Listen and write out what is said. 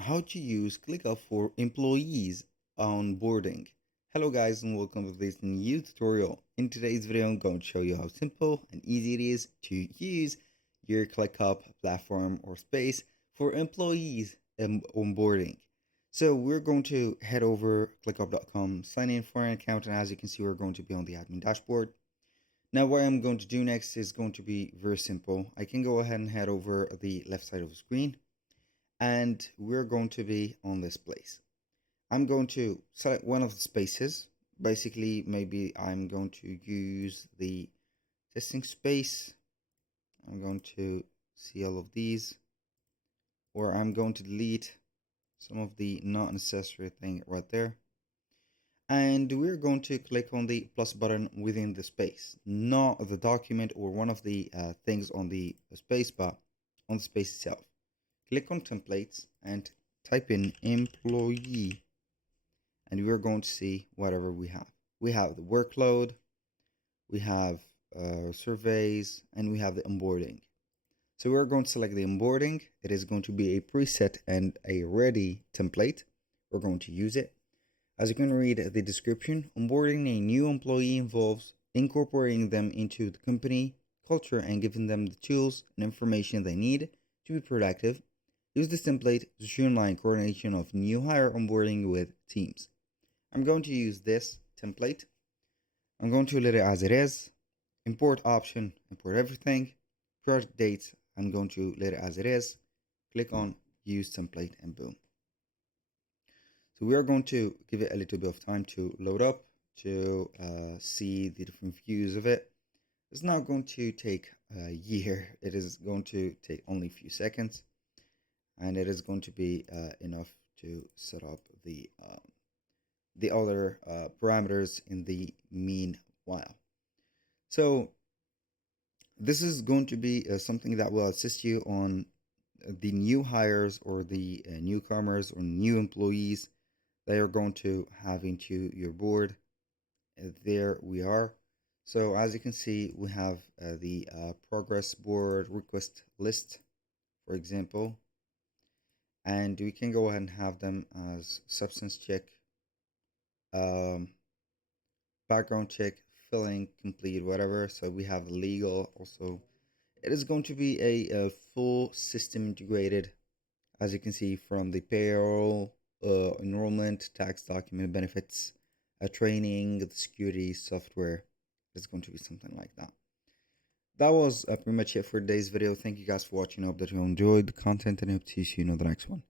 How to use ClickUp for employees onboarding. Hello guys and welcome to this new tutorial. In today's video I'm going to show you how simple and easy it is to use your ClickUp platform or space for employees onboarding. So we're going to head over clickup.com, sign in for an account, and as you can see we're going to be on the admin dashboard. Now what I'm going to do next is going to be very simple. I can go ahead and head over the left side of the screen and we're going to be on this place. I'm going to select one of the spaces. Basically, maybe I'm going to use the testing space. I'm going to see all of these, or I'm going to delete some of the not necessary thing right there. And we're going to click on the plus button within the space, not the document or one of the things on the space, but on the space itself. Click on templates and type in employee, and we're going to see whatever we have. We have the workload, we have surveys, and we have the onboarding. So we're going to select the onboarding. It is going to be a preset and a ready template. We're going to use it. As you can read the description, onboarding a new employee involves incorporating them into the company culture and giving them the tools and information they need to be productive. Use this template to streamline coordination of new hire onboarding with teams. I'm going to use this template. I'm going to leave it as it is. Import option, import everything. Project dates, I'm going to leave it as it is. Click on use template and boom. So we are going to give it a little bit of time to load up to see the different views of it. It's not going to take a year. It is going to take only a few seconds. And it is going to be enough to set up the other parameters in the meanwhile. So this is going to be something that will assist you on the new hires or the newcomers or new employees that are going to have into your board. There we are. So as you can see, we have the progress board request list, for example. And we can go ahead and have them as substance check, background check, filling, complete, whatever. So we have legal also. It is going to be a full system integrated, as you can see, from the payroll, enrollment, tax document, benefits, training, the security software. It's going to be something like that. That was pretty much it for today's video. Thank you guys for watching. I hope that you enjoyed the content and I hope to see you in the next one.